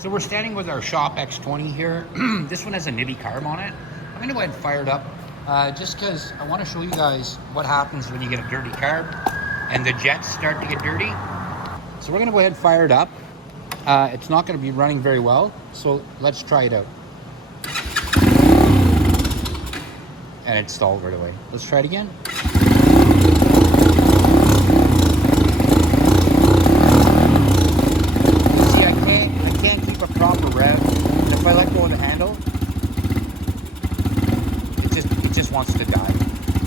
So we're standing with our Shop X20 here. This one has a Nibbi Carb on it. I'm gonna go ahead and fire it up just because I want to show you guys what happens when you get a dirty carb and the jets start to get dirty. So we're gonna go ahead and fire it up. It's not gonna be running very well, so let's try it out. And it stalled right away. Let's try it again. See, I can't keep a proper rev. And if I let go of the handle, it just wants to die.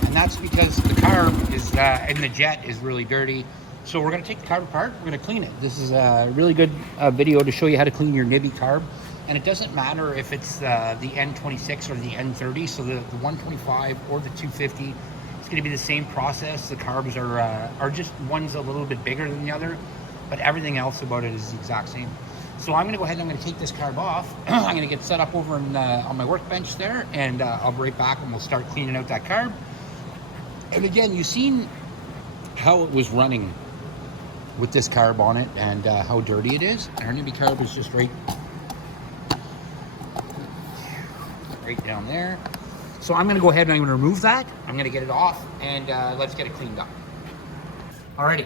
And that's because the carb is and the jet is really dirty. So we're gonna take the carb apart, we're gonna clean it. This is a really good video to show you how to clean your Nibbi carb. And it doesn't matter if it's the N26 or the N30, so the 125 or the 250, it's gonna be the same process. The carbs are just one's a little bit bigger than the other, but everything else about it is the exact same. So I'm gonna go ahead and I'm gonna take this carb off. I'm gonna get set up over on my workbench there, and I'll be right back and we'll start cleaning out that carb. And again, you've seen how it was running with this carb on it and how dirty it is. Our Nibbi carb is just right down there. So I'm gonna go ahead and I'm gonna remove that. I'm gonna get it off and let's get it cleaned up. Alrighty,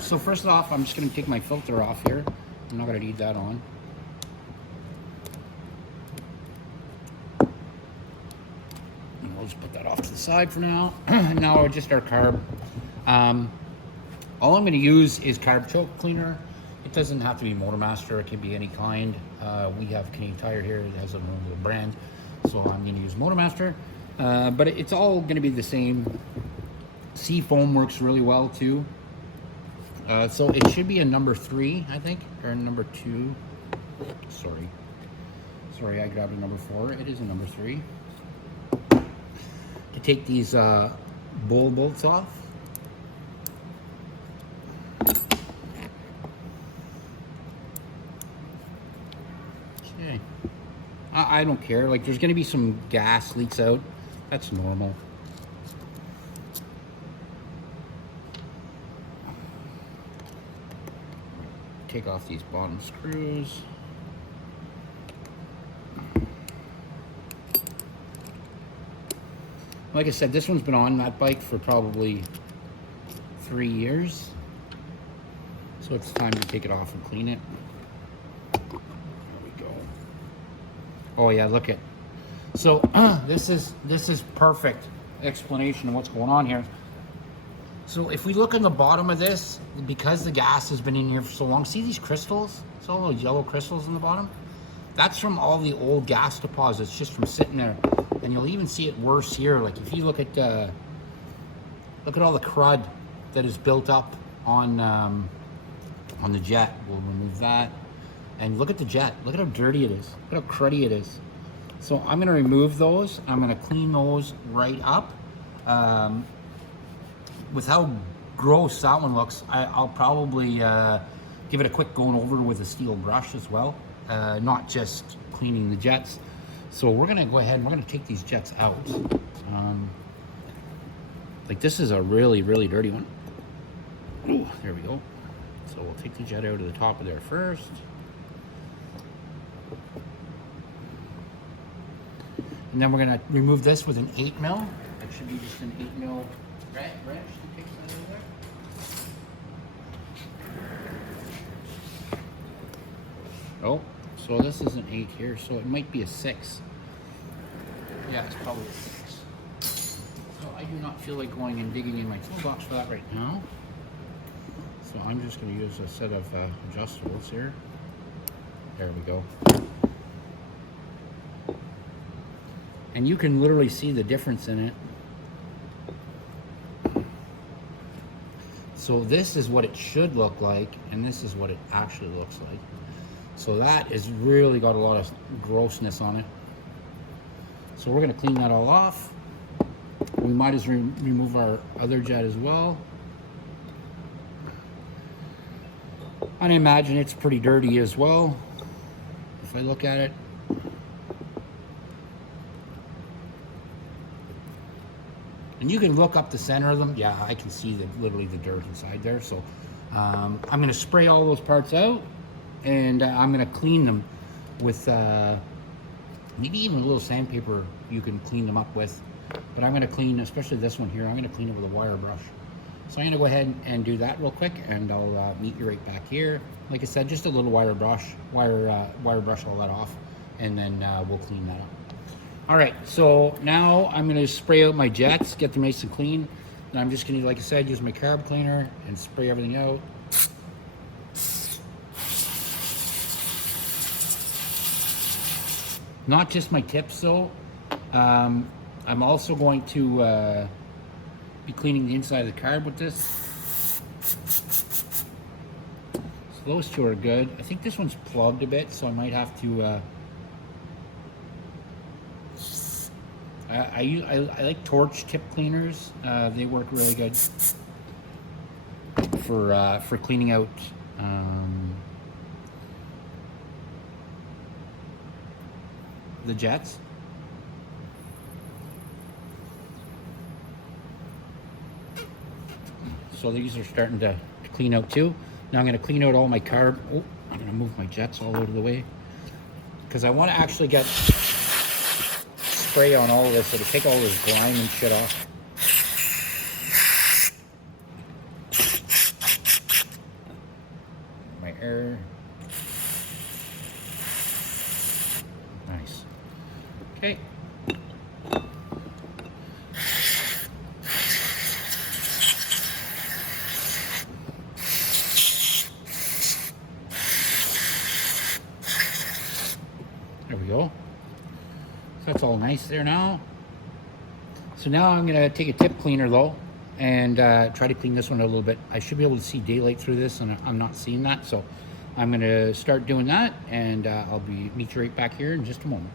so first off, I'm just gonna take my filter off here. I'm not gonna need that on. And we'll just put that off to the side for now. Now just our carb. All I'm gonna use is carb choke cleaner. It doesn't have to be Motormaster, it can be any kind. We have Canadian Tire here, it has a brand. So I'm going to use Motormaster, but it's all going to be the same. Sea foam works really well too. So it should be a number 3, I think, or number 2. Sorry, I grabbed a number 4. It is a number 3. To take these bowl bolts off. Okay. I don't care, like there's gonna be some gas leaks out, that's normal. Take off these bottom screws. Like I said, this one's been on that bike for probably 3 years. So it's time to take it off and clean it. Oh yeah, look at. So this is perfect explanation of what's going on here. So if we look in the bottom of this, because the gas has been in here for so long, see these crystals? So all those yellow crystals in the bottom? That's from all the old gas deposits just from sitting there. And you'll even see it worse here. Like if you look at all the crud that is built up on the jet. We'll remove that. And look at the jet. Look at how dirty it is. Look at how cruddy it is. So I'm going to remove those. I'm going to clean those right up. With how gross that one looks, I'll probably give it a quick going over with a steel brush as well. Not just cleaning the jets. So we're going to go ahead and we're going to take these jets out. Like this is a really, really dirty one. Ooh, there we go. So we'll take the jet out of the top of there first. And then we're going to remove this with an 8mm. That should be just an 8mm wrench to take that out of there. Oh, so this is an 8 here, so it might be a 6. Yeah, it's probably a 6. So I do not feel like going and digging in my toolbox for that right now. So I'm just going to use a set of adjustables here. There we go. And you can literally see the difference in it. So this is what it should look like, and this is what it actually looks like. So that has really got a lot of grossness on it. So we're going to clean that all off. We might as well remove our other jet as well. I imagine it's pretty dirty as well, if I look at it. And you can look up the center of them. Yeah, I can see literally the dirt inside there. So I'm going to spray all those parts out, and I'm going to clean them. with maybe even a little sandpaper you can clean them up with. But I'm going to clean, especially this one here, I'm going to clean it with a wire brush. So I'm going to go ahead and do that real quick, and I'll meet you right back here. Like I said, just a little wire brush all that off, and then we'll clean that up. All right, so now I'm going to spray out my jets, get them nice and clean. And I'm just going to, like I said, use my carb cleaner and spray everything out. Not just my tips though. I'm also going to be cleaning the inside of the carb with this. So those two are good. I think this one's plugged a bit, so I might have to. I like torch tip cleaners. They work really good for cleaning out. The jets. So these are starting to clean out too. Now I'm going to clean out all my carb. Oh, I'm going to move my jets all out of the way because I want to actually get spray on all of this so to take all this grime and shit off. My air. Nice. Okay. There we go. So that's all nice there now. So now I'm gonna take a tip cleaner though and try to clean this one a little bit. I should be able to see daylight through this, and I'm not seeing that. So I'm gonna start doing that, and I'll meet you right back here in just a moment.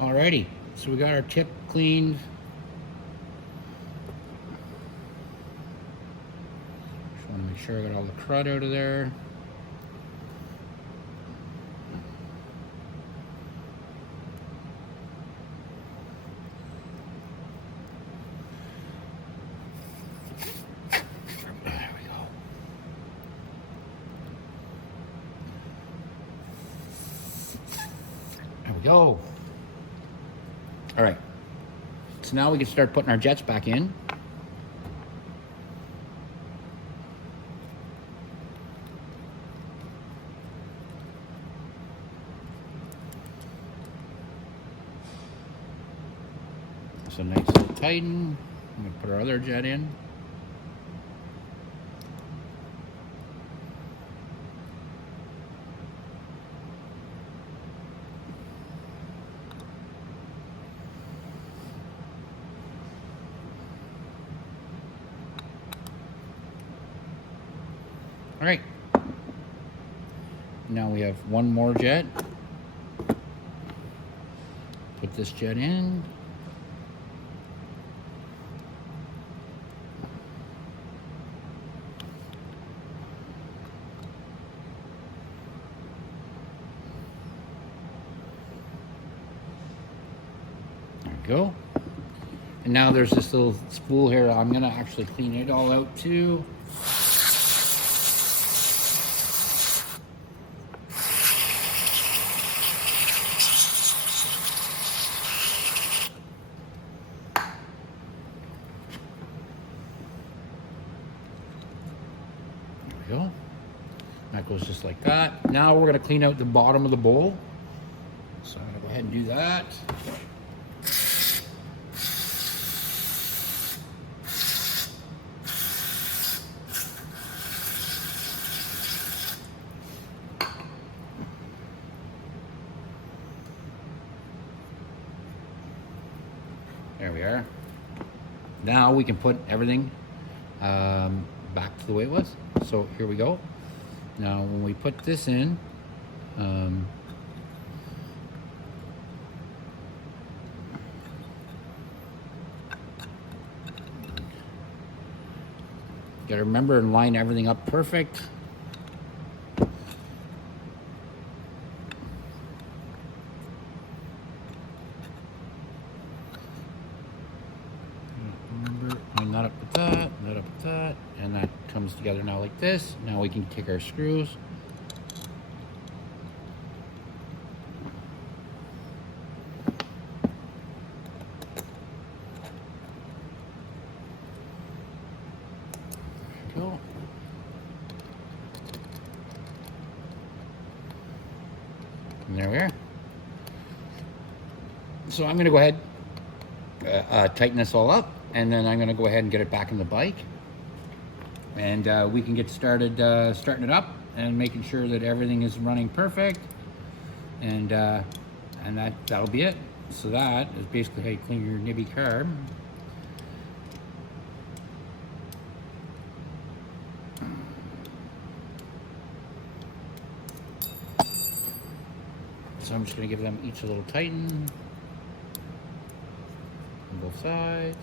Alrighty, so we got our tip cleaned. Just want to make sure I got all the crud out of there. There we go. There we go. All right, so now we can start putting our jets back in. So nice and tighten. I'm gonna put our other jet in. All right, now we have one more jet. Put this jet in. There we go. And now there's this little spool here. I'm gonna actually clean it all out too. Go. That goes just like that. Now we're going to clean out the bottom of the bowl. So I'm going to go ahead and do that. There we are. Now we can put everything back to the way it was. So here we go. Now when we put this in, gotta remember and line everything up perfect. Line that up with that, that up with that, and that comes together now like this. Now we can take our screws. And there we are. So I'm going to go ahead, tighten this all up, and then I'm going to go ahead and get it back in the bike. And we can get started starting it up and making sure that everything is running perfect. And that'll be it. So that is basically how you clean your Nibbi Carb. So I'm just going to give them each a little tighten on both sides.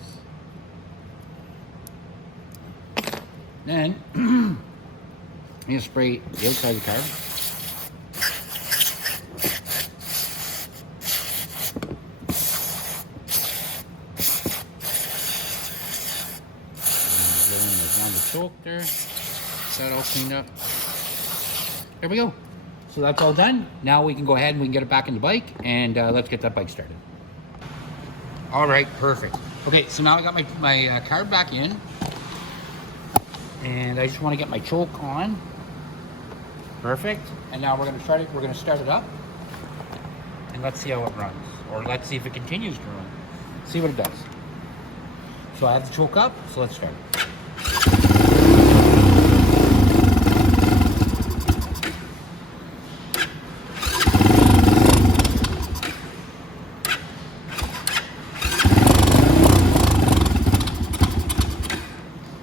Then I'm going to spray the outside of the carb. Around the choke there. That all cleaned up. There we go. So that's all done. Now we can go ahead and we can get it back in the bike, and let's get that bike started. All right, perfect. Okay, so now I got my carb back in, and I just want to get my choke on. Perfect. And now we're going to start it. We're going to start it up, and let's see how it runs, or let's see if it continues to run. See what it does. So I have the choke up. So let's start.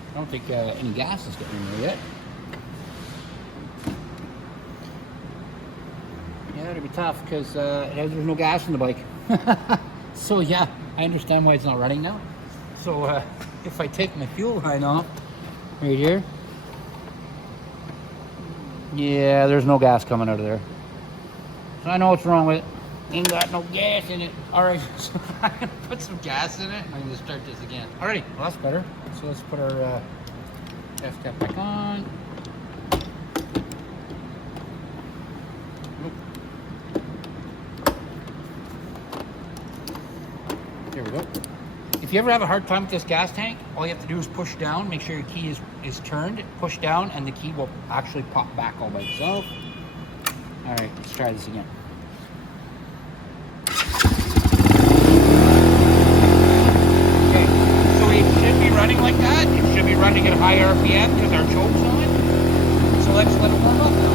I don't think any gas is getting in there yet. Yeah, it'll be tough because there's no gas in the bike. So yeah, I understand why it's not running now. So if I take my fuel line off right here, yeah, there's no gas coming out of there. So I know what's wrong with it. Ain't got no gas in it. All right, so I'm gonna put some gas in it. I'm gonna start this again. Alrighty, well that's better. So let's put our F cap back on. There we go. If you ever have a hard time with this gas tank, all you have to do is push down, make sure your key is turned, push down, and the key will actually pop back all by itself. All right, let's try this again. Okay, so it should be running like that. It should be running at high RPM because our choke's on. So let's let it warm up now.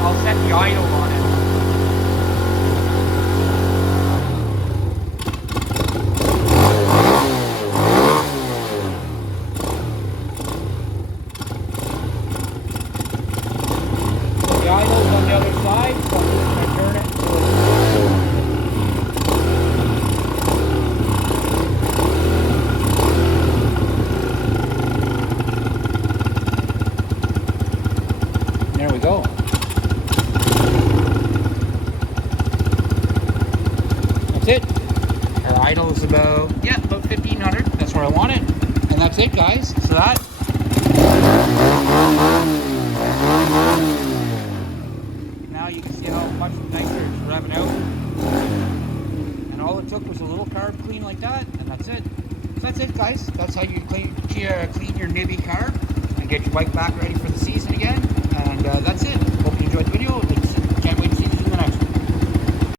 I'll set the idle on it. The idle's on the other side, so I'm just going to turn it. There we go. It. Our idle is about 1500. That's where I want it. And that's it, guys. So that. Now you can see how much nicer it's revving out. And all it took was a little carb clean like that, and that's it. So that's it, guys. That's how you clean your Nibbi Carb and get your bike back ready for the season again.